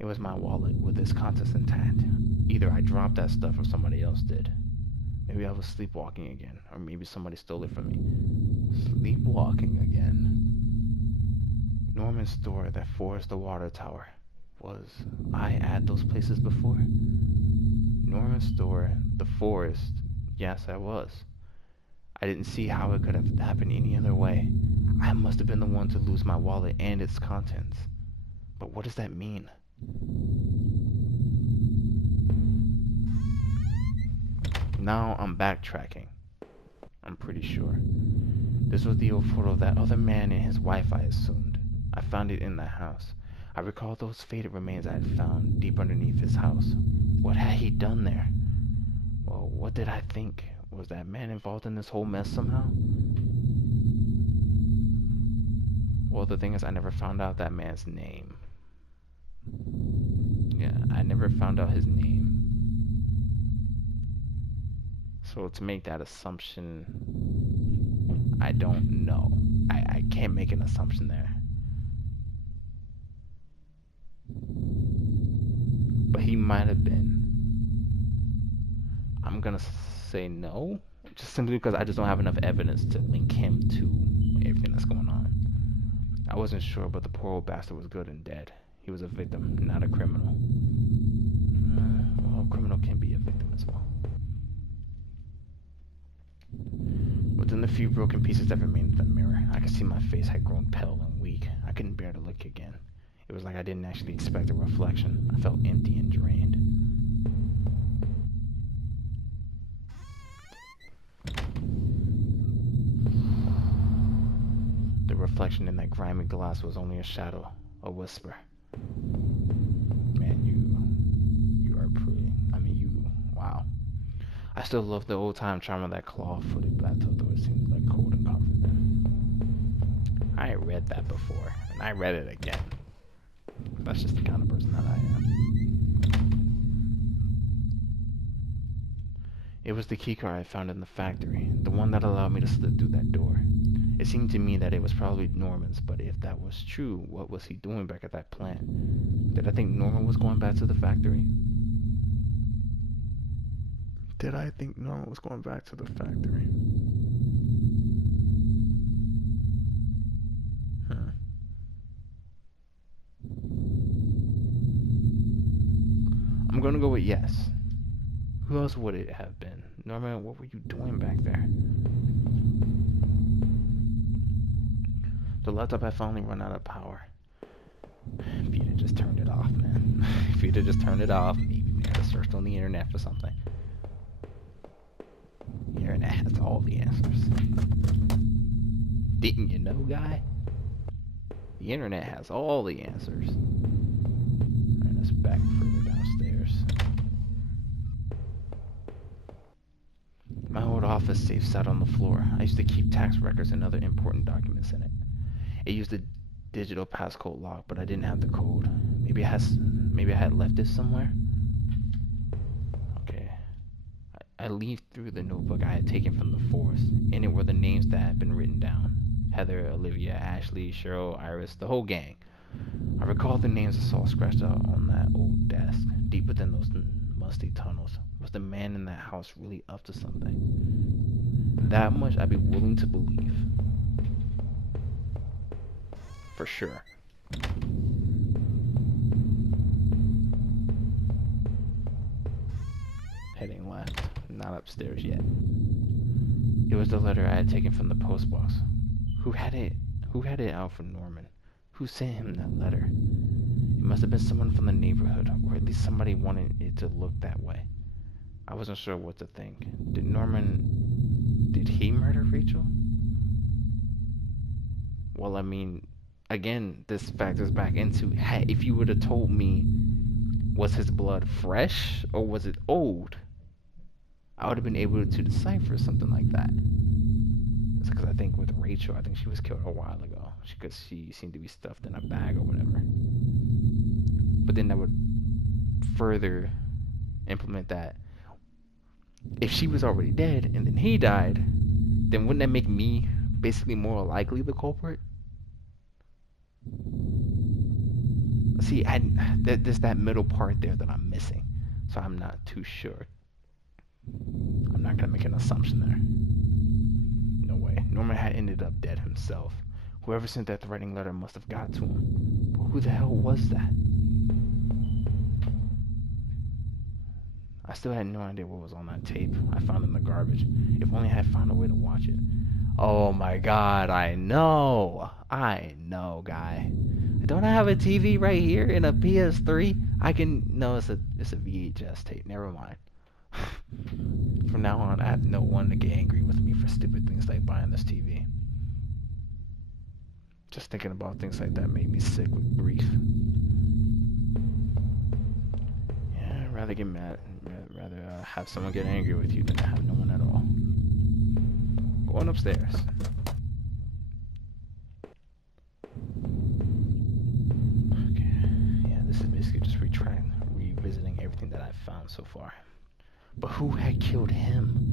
It was my wallet with its contents intact. Either I dropped that stuff or somebody else did. Maybe I was sleepwalking again, or maybe somebody stole it from me. Sleepwalking again. Norman's store, that forest, the water tower. Was I at those places before? Norman's store, the forest. Yes, I was. I didn't see how it could have happened any other way. I must have been the one to lose my wallet and its contents. But what does that mean? Now I'm backtracking. I'm pretty sure. This was the old photo of that other man and his wife, I assumed. I found it in the house. I recall those faded remains I had found deep underneath his house. What had he done there? Well, what did I think? Was that man involved in this whole mess somehow? Well, the thing is, I never found out that man's name. Yeah, I never found out his name. So to make that assumption, I don't know. I can't make an assumption there. But he might have been. I'm gonna say no, just simply because I just don't have enough evidence to link him to everything that's going on. I wasn't sure, but the poor old bastard was good and dead. He was a victim, not a criminal. Well, a criminal can be a victim as well. Within the few broken pieces that remained in the mirror, I could see my face had grown pale and weak. I couldn't bear to look again. It was like I didn't actually expect a reflection. I felt empty and drained. The reflection in that grimy glass was only a shadow, a whisper. Man, you are pretty. I mean, wow. I still love the old-time charm of that claw-footed bathtub, though it seemed like cold and comfortable. I read that before, and I read it again. That's just the kind of person that I am. It was the keycard I found in the factory, the one that allowed me to slip through that door. It seemed to me that it was probably Norman's, but if that was true, what was he doing back at that plant? Did I think Norman was going back to the factory? Did I think Norman was going back to the factory? I'm gonna go with yes. Who else would it have been? Norman, what were you doing back there? The laptop had finally run out of power. If you'd have just turned it off, man. If you'd have just turned it off, maybe we could have searched on the internet for something. The internet has all the answers. Didn't you know, guy? The internet has all the answers. Alright, let's back further downstairs. My old office safe sat on the floor. I used to keep tax records and other important documents in it. It used a digital passcode lock, but I didn't have the code. Maybe I had left it somewhere. Okay. I leafed through the notebook I had taken from the forest. In it were the names that had been written down. Heather, Olivia, Ashley, Cheryl, Iris, the whole gang. I recalled the names I saw scratched out on that old desk. Deep within those musty tunnels. Was the man in that house really up to something? That much I'd be willing to believe. For sure. Heading left. Not upstairs yet. It was the letter I had taken from the postbox. Who had it out for Norman? Who sent him that letter? It must have been someone from the neighborhood, or at least somebody wanted it to look that way. I wasn't sure what to think. Did he murder Rachel? Well, I mean, again, this factors back into, if you would have told me, was his blood fresh or was it old? I would have been able to decipher something like that. It's because I think with Rachel, I think she was killed a while ago. Because she seemed to be stuffed in a bag or whatever. But then that would further implement that. If she was already dead and then he died, then wouldn't that make me basically more likely the culprit? See, there's that middle part there that I'm missing, so I'm not too sure. I'm not gonna make an assumption there. No way. Norman had ended up dead himself. Whoever sent that threatening letter must have got to him. But who the hell was that? I still had no idea what was on that tape I found in the garbage. If only I had found a way to watch it. Oh my god, I know, guy. Don't I have a TV right here in a PS3? No, it's a VHS tape. Never mind. From now on, I have no one to get angry with me for stupid things like buying this TV. Just thinking about things like that made me sick with grief. Yeah, I'd rather get mad, rather have someone get angry with you than to have no one at all. Going upstairs. Okay, yeah, this is basically just revisiting everything that I've found so far. But who had killed him?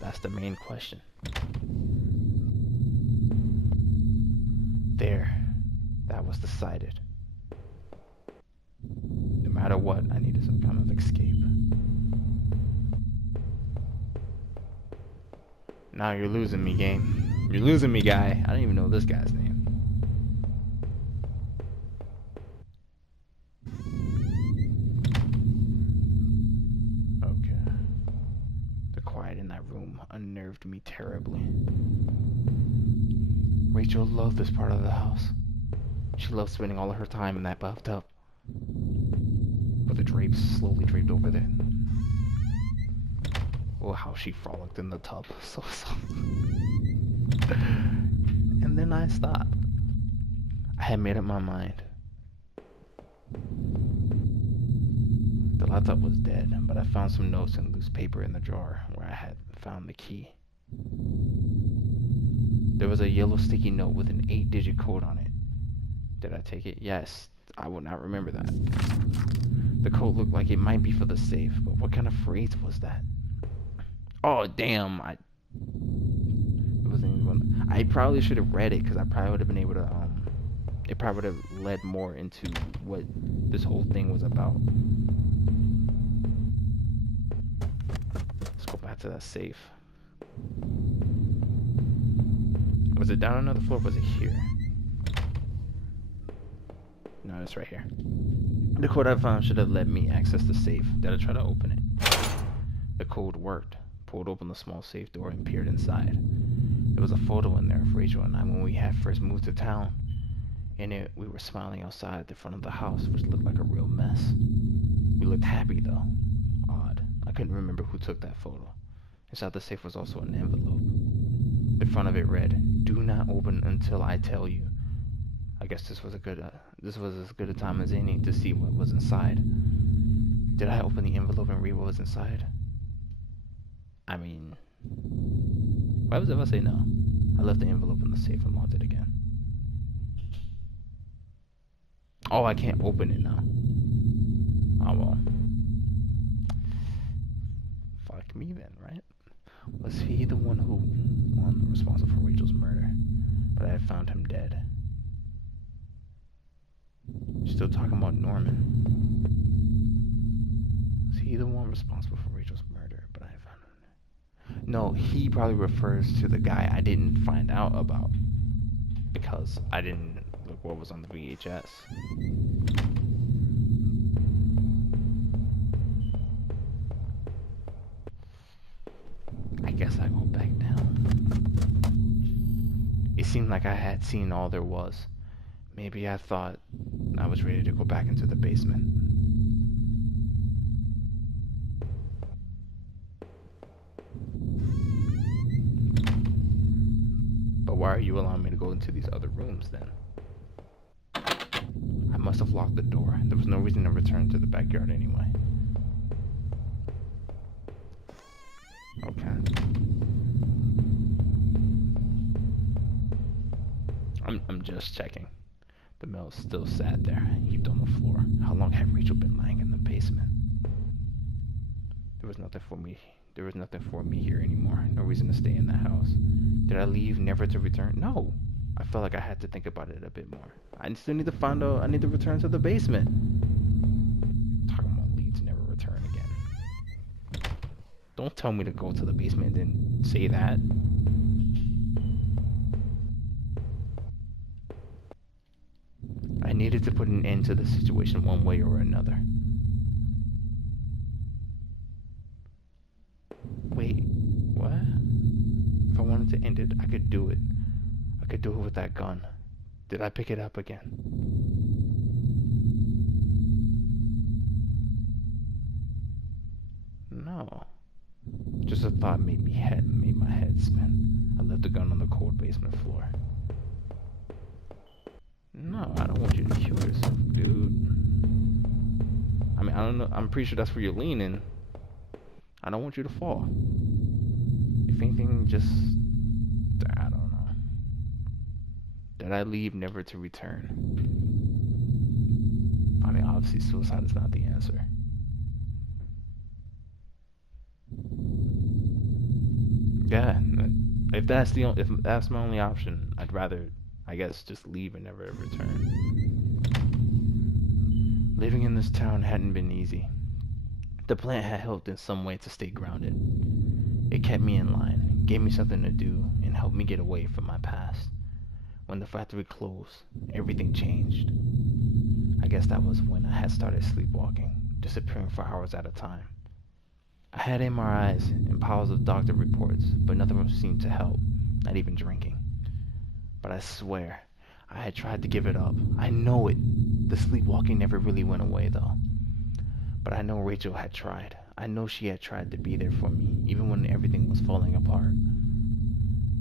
That's the main question. There, that was decided. No matter what, I needed some kind of escape. Now you're losing me, game. You're losing me, guy. I don't even know this guy's name. Okay. The quiet in that room unnerved me terribly. Rachel loved this part of the house. She loved spending all of her time in that bathtub, with the drapes slowly draped over there. Oh, how she frolicked in the tub. So. And then I stopped. I had made up my mind. The laptop was dead, but I found some notes and loose paper in the drawer where I had found the key. There was a yellow sticky note with an 8-digit code on it. Did I take it? Yes. I would not remember that. The code looked like it might be for the safe, but what kind of phrase was that? Oh, damn. I probably should have read it, because I probably would have been able to, it probably would have led more into what this whole thing was about. Let's go back to that safe. Was it down another floor, or was it here? No, it's right here. The code I found should have let me access the safe. Did I try to open it? The code worked. Pulled open the small safe door and peered inside. There was a photo in there of Rachel and I when we had first moved to town. In it, we were smiling outside at the front of the house, which looked like a real mess. We looked happy, though. Odd. I couldn't remember who took that photo. Inside the safe was also an envelope. The front of it read, "Do not open until I tell you." I guess this was as good a time as any to see what was inside. Did I open the envelope and read what was inside? I mean, why was it if I say no? I left the envelope in the safe and locked it again. Oh, I can't open it now. Oh well. Fuck me then, right? Was he the one responsible for Rachel's murder? But I had found him dead. Still talking about Norman. Was he the one responsible for Rachel's murder? But I found him. No, he probably refers to the guy I didn't find out about because I didn't look what was on the VHS. I guess I go back down. It seemed like I had seen all there was. Maybe I thought I was ready to go back into the basement. But why are you allowing me to go into these other rooms then? I must have locked the door. There was no reason to return to the backyard anyway. Okay. I'm just checking. The mail still sat there, heaped on the floor. How long had Rachel been lying in the basement? There was nothing for me. There was nothing for me here anymore. No reason to stay in the house. Did I leave, never to return? No. I felt like I had to think about it a bit more. I still need to find out. I need to return to the basement. Talking about leads never return again. Don't tell me to go to the basement and then say that. I needed to put an end to the situation one way or another. Wait, what? If I wanted to end it, I could do it. I could do it with that gun. Did I pick it up again? No. Just a thought made my head spin. I left the gun on the cold basement floor. No, I don't want you to kill yourself, dude. I mean, I don't know. I'm pretty sure that's where you're leaning. I don't want you to fall. If anything, just... I don't know. Did I leave never to return? I mean, obviously suicide is not the answer. Yeah, if that's my only option, I'd rather, I guess, just leave and never return. Living in this town hadn't been easy. The plant had helped in some way to stay grounded. It kept me in line, gave me something to do, and helped me get away from my past. When the factory closed, everything changed. I guess that was when I had started sleepwalking, disappearing for hours at a time. I had MRIs and piles of doctor reports, but none of them seemed to help, not even drinking. But I swear, I had tried to give it up. I know it. The sleepwalking never really went away, though. But I know Rachel had tried. I know she had tried to be there for me, even when everything was falling apart.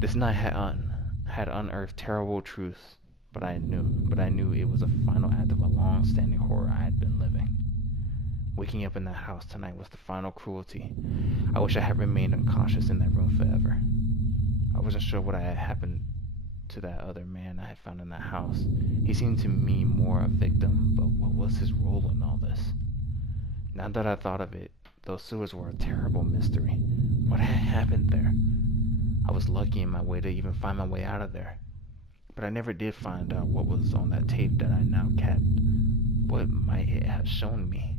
This night had unearthed terrible truths, but I knew it was a final act of a long-standing horror I had been living. Waking up in that house tonight was the final cruelty. I wish I had remained unconscious in that room forever. I wasn't sure what had happened to that other man I had found in that house. He seemed to me more a victim, but what was his role in all this? Now that I thought of it, those sewers were a terrible mystery. What had happened there? I was lucky in my way to even find my way out of there. But I never did find out what was on that tape that I now kept. What might it have shown me?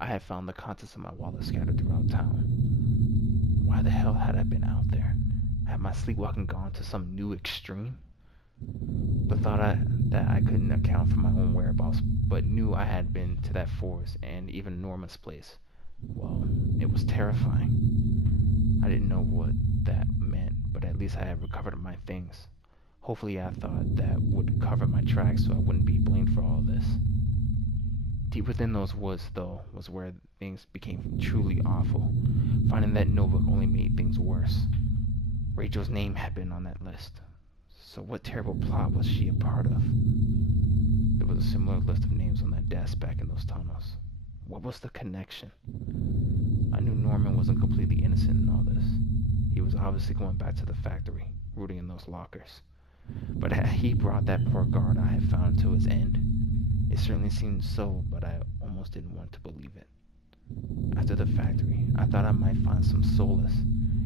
I had found the contents of my wallet scattered throughout town. Why the hell had I been out there? Had my sleepwalking gone to some new extreme? The thought that I couldn't account for my own whereabouts, but knew I had been to that forest and even Norma's place. Well, it was terrifying. I didn't know what that meant, but at least I had recovered my things. Hopefully I thought that would cover my tracks so I wouldn't be blamed for all this. Deep within those woods, though, was where things became truly awful. Finding that notebook only made things worse. Rachel's name had been on that list. So what terrible plot was she a part of? There was a similar list of names on that desk back in those tunnels. What was the connection? I knew Norman wasn't completely innocent in all this. He was obviously going back to the factory, rooting in those lockers. But had he brought that poor guard I had found to his end? It certainly seemed so, but I almost didn't want to believe it. After the factory, I thought I might find some solace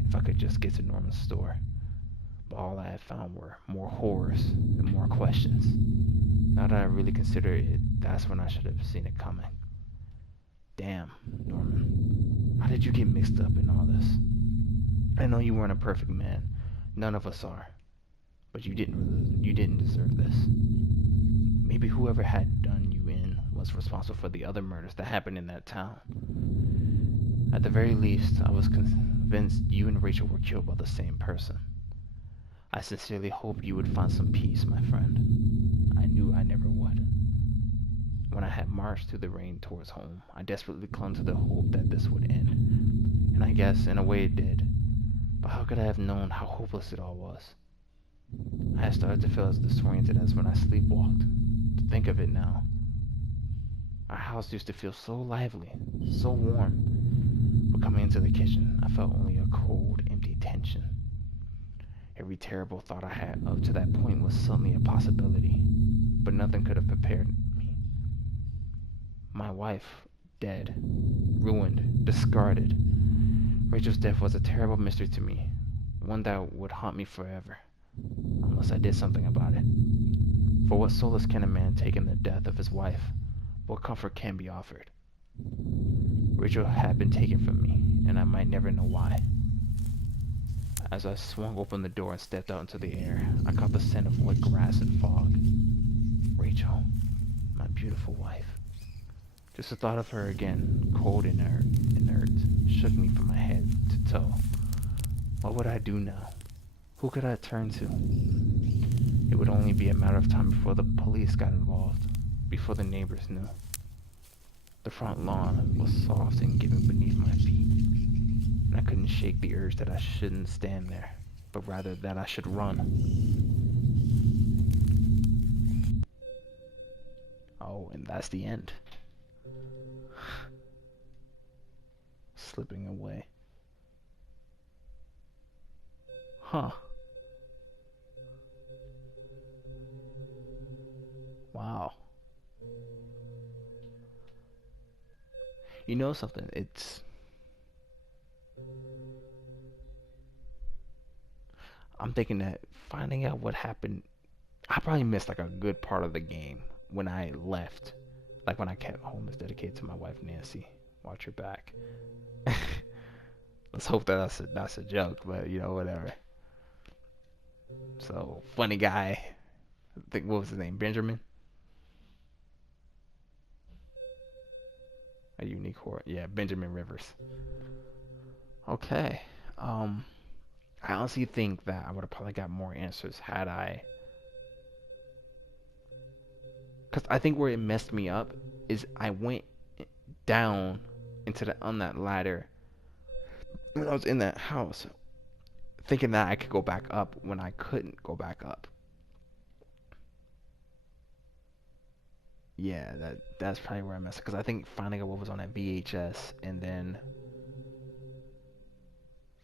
if I could just get to Norman's store. But all I had found were more horrors and more questions. Now that I really consider it, that's when I should have seen it coming. Damn, Norman. How did you get mixed up in all this? I know you weren't a perfect man. None of us are. But you didn't deserve this. Maybe whoever had done you in was responsible for the other murders that happened in that town. At the very least, I was convinced you and Rachel were killed by the same person. I sincerely hoped you would find some peace, my friend. I knew I never would. When I had marched through the rain towards home, I desperately clung to the hope that this would end. And I guess, in a way, it did. But how could I have known how hopeless it all was? I had started to feel as disoriented as when I sleepwalked. To think of it now. Our house used to feel so lively, so warm. But coming into the kitchen, I felt only a cold, empty tension. Every terrible thought I had up to that point was suddenly a possibility, but nothing could have prepared me. My wife, dead, ruined, discarded. Rachel's death was a terrible mystery to me, one that would haunt me forever. unless I did something about it. For what solace can a man take in the death of his wife? What comfort can be offered? Rachel had been taken from me, and I might never know why. As I swung open the door and stepped out into the air, I caught the scent of wet grass and fog. Rachel, my beautiful wife. Just the thought of her again, cold and inert, shook me from my head to toe. What would I do now? Who could I turn to? It would only be a matter of time before the police got involved, before the neighbors knew. The front lawn was soft and giving beneath my feet, and I couldn't shake the urge that I shouldn't stand there, but rather that I should run. Oh, and that's the end. Slipping away. Huh. Wow. You know something? I'm thinking that finding out what happened, I probably missed like a good part of the game when I left. Like when I kept home is dedicated to my wife Nancy. Watch her back. Let's hope that that's a joke, but you know, whatever. So, funny guy. I think, what was his name? Benjamin? A unique horror. Yeah, Benjamin Rivers. Okay. Um, I honestly think that I would have probably got more answers had I. Because I think where it messed me up is I went down into on that ladder when I was in that house, thinking that I could go back up when I couldn't go back up. Yeah, that's probably where I messed up. Because I think finding out what was on that VHS and then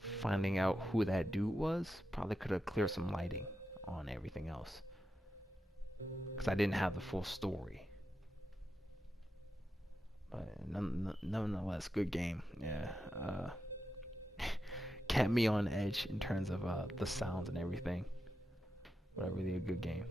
finding out who that dude was probably could have cleared some lighting on everything else. Because I didn't have the full story. But nonetheless, good game. Yeah. Kept me on edge in terms of the sounds and everything. But really a good game.